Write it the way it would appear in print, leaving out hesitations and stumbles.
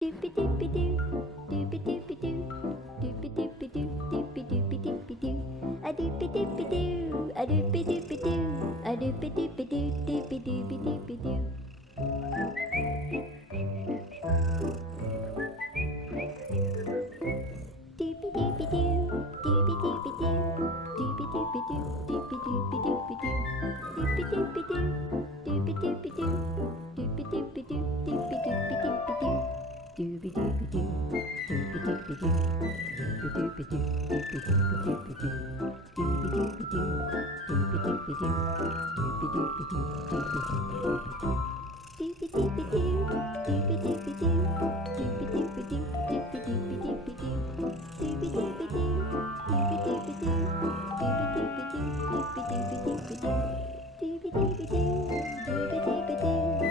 Doopy doopy doo, doopy doopy doo, doopy doopy doo, doopy doopy doopy doo. A doopy doopy doo, a doopy doopy doo, a doopy doopy doo, doopy doopy doopy doo. Doopy doopy doo, doopy doopy doo, doopy doopy doo, doopy doopy doopy doo. Doopy doopy doo, doopy doopy doo, doopy doopy doo, doopy doopy doopy doo. Doopy doopy doo, doopy doopy doo, doopy doopy doo, doopy doopy doopy doo. Doopy doopy doo, doopy doopy doo, doopy doopy doo, doopy doopy doopy doo. Doopy doopy doo, doopy doopy doo, doopy doopy doo, doopy doopy doopy doo. Doopy doopy doo, doopy doopy doo, doopy doopy doo, doopy doopy doopy doo. Doopy doopy doo, doopy doopy